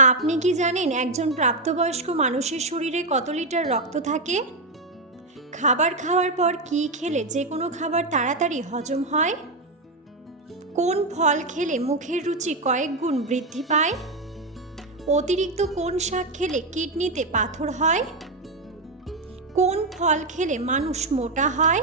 আপনি কি জানেন একজন প্রাপ্তবয়স্ক মানুষের শরীরে কত লিটার রক্ত থাকে? খাবার খাওয়ার পর কি খেলে যে কোনো খাবার তাড়াতাড়ি হজম হয়? কোন ফল খেলে মুখের রুচি কয়েক গুণ বৃদ্ধি পায়? অতিরিক্ত কোন শাক খেলে কিডনিতে পাথর হয়? কোন ফল খেলে মানুষ মোটা হয়?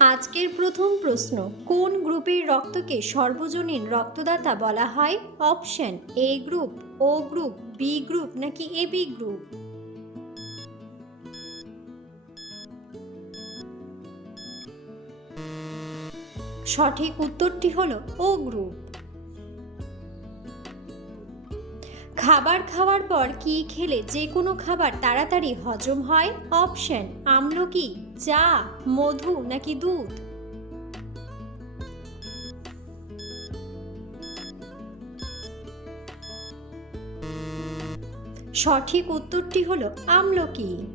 আজকের প্রথম প্রশ্ন, কোন গ্রুপের রক্তকে সর্বজনীন রক্তদাতা বলা হয়? Option, A group, O group, B group নাকি এ বি গ্রুপ? সঠিক উত্তরটি হল ও গ্রুপ। খাবার খাওয়ার পর কি খেলে যে কোনো খাবার তাড়াতাড়ি হজম হয়? অপশন, আমলকি চা, মধু নাকি দুধ? সঠিক উত্তরটি হলো আমলকি।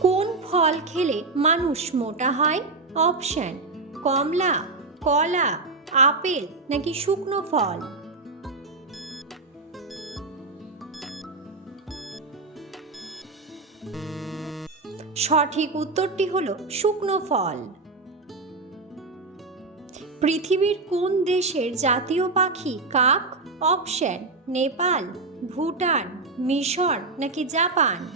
কোন ফল খেলে মানুষ মোটা হয়? অপশন, কমলা, কলা, আপেল নাকি শুকনো ফল? সঠিক উত্তরটি হলো শুকনো ফল। পৃথিবীর কোন দেশের জাতীয় পাখি কাক, অপশন, নেপাল, ভুটান, মিশর নাকি জাপান?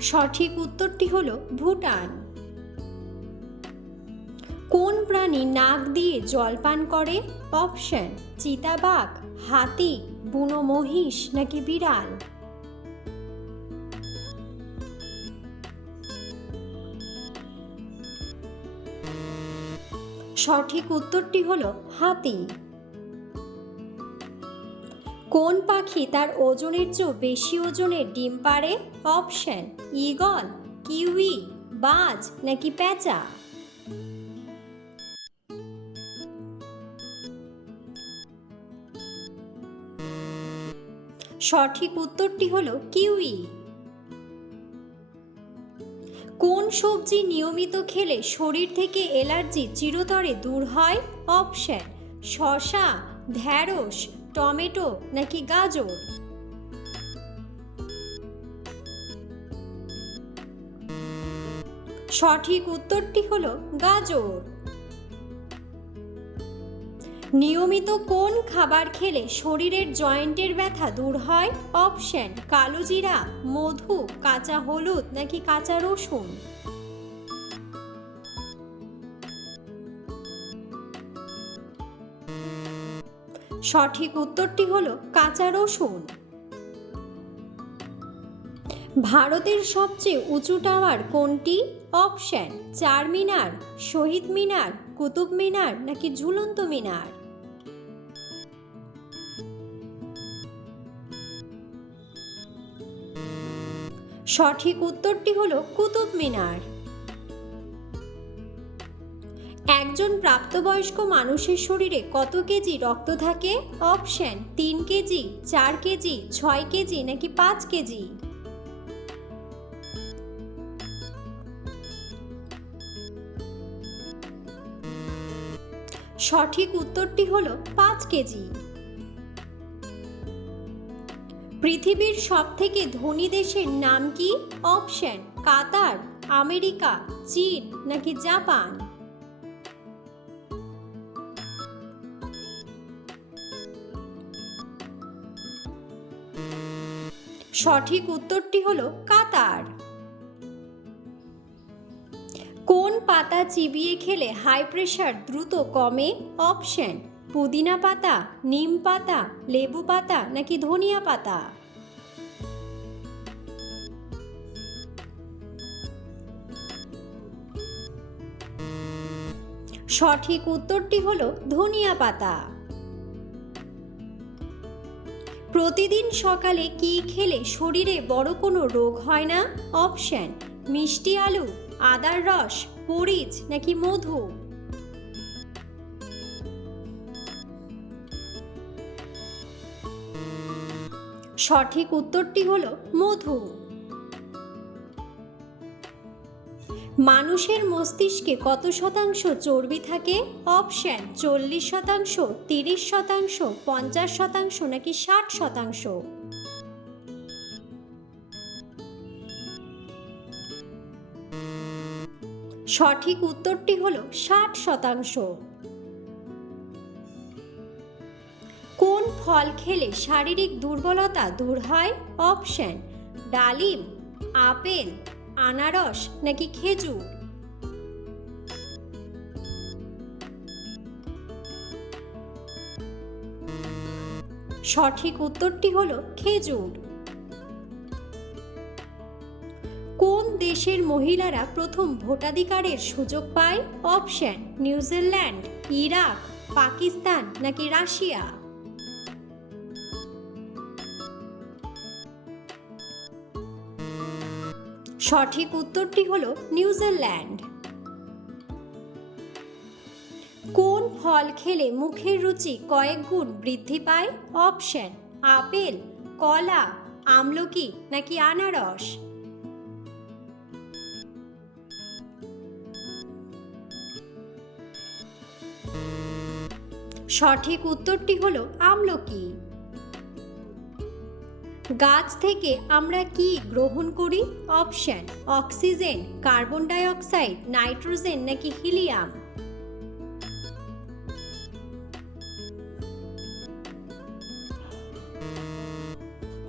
সঠিক উত্তরটি হলো ভুটান। প্রাণী নাক দিয়ে জল পান করে? অপশন, চিতাবাঘ, হাতি, বুনো মহিষ নাকি বিড়াল? সঠিক উত্তরটি হলো হাতি। কোন পাখি তার ওজনের চেয়েও বেশি ওজনের ডিম পারে অপশন ইগল কিউই, বাজ নাকি প্যাঁচা? সঠিক উত্তরটি হলো কিউই। কোন সবজি নিয়মিত খেলে শরীর থেকে এলার্জি চিরতরে দূর হয়? অপশন শশা ঢ্যাঁড়স, টমেটো নাকি গাজর? সঠিক উত্তরটি হলো গাজর। নিয়মিত কোন খাবার খেলে শরীরের জয়েন্টের ব্যথা দূর হয়? অপশন, কালো জিরা, মধু, কাঁচা হলুদ নাকি কাঁচা রসুন? সঠিক উত্তরটি হলো কাঁচা রসুন। ভারতের সবচেয়ে উঁচু টাওয়ার কোনটি? অপশন, চার মিনার, শহীদ মিনার, কুতুব মিনার নাকি ঝুলন্ত মিনার? সঠিক উত্তরটি হলো কুতুব মিনার। একজন প্রাপ্তবয়স্ক মানুষের শরীরে কত কেজি রক্ত থাকে? অপশন, তিন কেজি, চার কেজি, ছয় কেজি নাকি পাঁচ কেজি? সঠিক উত্তরটি হলো পাঁচ কেজি। পৃথিবীর সবথেকে ধনী দেশের নাম কি? অপশন, কাতার, আমেরিকা, চীন নাকি জাপান? সঠিক উত্তরটি হলো কাতার। কোন পাতা চিবিয়ে খেলে হাই প্রেশার দ্রুত কমে? অপশন পুদিনা পাতা, নিম পাতা, লেবু পাতা নাকি ধনিয়া পাতা? সঠিক উত্তরটি হল ধনিয়া পাতা। প্রতিদিন সকালে কি খেলে শরীরে বড় কোনো রোগ হয় না? অপশান, মিষ্টি আলু, আদার রস, মরিচ নাকি মধু? সঠিক উত্তরটি হল মধু। মানুষের মস্তিষ্কে কত শতাংশ চর্বি থাকে? অপশন, চল্লিশ শতাংশ, তিরিশ শতাংশ, পঞ্চাশ শতাংশ নাকি ষাট শতাংশ? সঠিক উত্তরটি হল ষাট শতাংশ। ফল খেলে শারীরিক দুর্বলতা দূর হয়? অপশন, ডালিম, আপেল, আনারস নাকি খেজুর? সঠিক উত্তরটি হলো খেজুর। কোন দেশের মহিলারা প্রথম ভোটাধিকারের সুযোগ পায়? অপশন, নিউজিল্যান্ড, ইরাক, পাকিস্তান নাকি রাশিয়া? সঠিক উত্তরটি হলো নিউজিল্যান্ড। কোন ফল খেলে মুখের রুচি কয়েক গুণ বৃদ্ধি পায়? অপশন, আপেল, কলা, আমলকি নাকি আনারস? সঠিক উত্তরটি হলো আমলকি। গাছ থেকে আমরা কি গ্রহণ করি? Option, oxygen, carbon dioxide, nitrogen নাকি হিলিয়াম?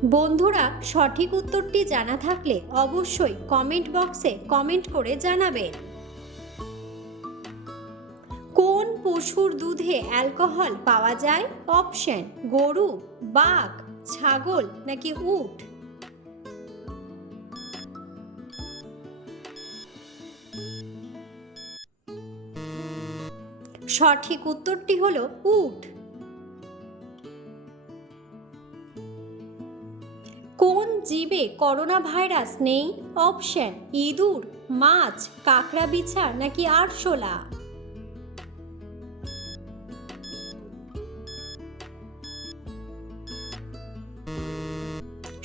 বন্ধুরা, সঠিক উত্তরটি জানা থাকলে অবশ্যই কমেন্ট বক্সে কমেন্ট করে জানাবেন। কোন পশুর দুধে অ্যালকোহল পাওয়া যায়? অপশন, গরু, বাঘ। ছাগল নাকি উট? সঠিক উত্তরটি হলো উট। কোন জীবে করোনা ভাইরাস নেই? অপশন, ইঁদুর, মাছ, কাঁকড়া বিছা নাকি আরশোলা?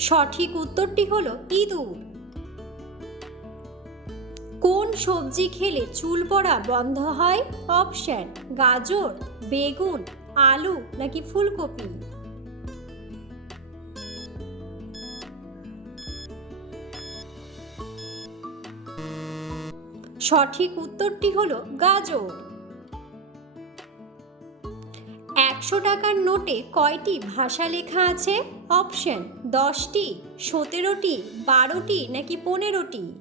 সঠিক উত্তরটি হলো ইঁদুর। কোন সবজি খেলে চুল পড়া বন্ধ হয়? অপশন, গাজর, বেগুন, আলু নাকি ফুলকপি? সঠিক উত্তরটি হলো গাজর। একশো টাকার নোটে কয়টি ভাষা লেখা আছে? অপশন দশটি, সতেরোটি, বারোটি নাকি পনেরোটি?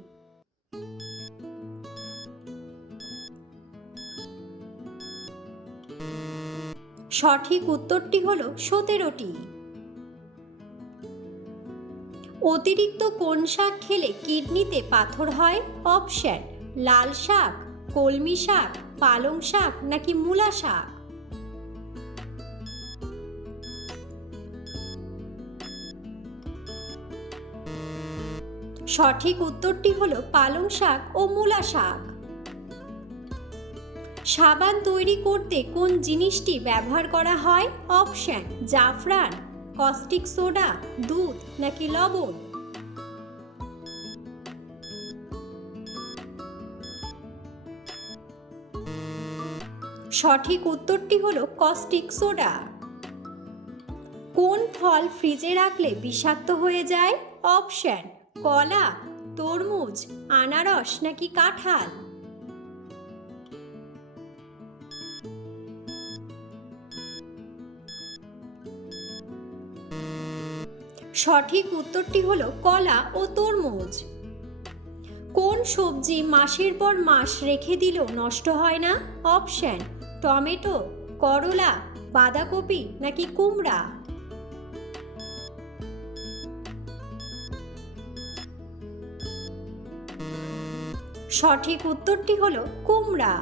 সঠিক উত্তরটি হল সতেরোটি। অতিরিক্ত কোন শাক খেলে কিডনিতে পাথর হয়? অপশন লাল শাক, কলমি শাক, পালং শাক নাকি মূলা শাক? সঠিক উত্তরটি হলো পালং শাক ও মূলা শাক। সাবান তৈরি করতে কোন জিনিসটি ব্যবহার করা হয়? অপশন, জাফরান, কস্টিক সোডা, দুধ নাকি লবণ? সঠিক উত্তরটি হলো কস্টিক সোডা। কোন ফল ফ্রিজে রাখলে বিষাক্ত হয়ে যায়? অপশন কলা, তরমুজ, আনারস নাকি কাঁঠাল? সঠিক উত্তরটি হলো কলা ও তরমুজ। কোন সবজি মাসের পর মাস রেখে দিলেও নষ্ট হয় না? অপশন, টমেটো, করলা, বাঁধাকপি নাকি কুমড়া? সঠিক উত্তরটি হলো কুমড়া।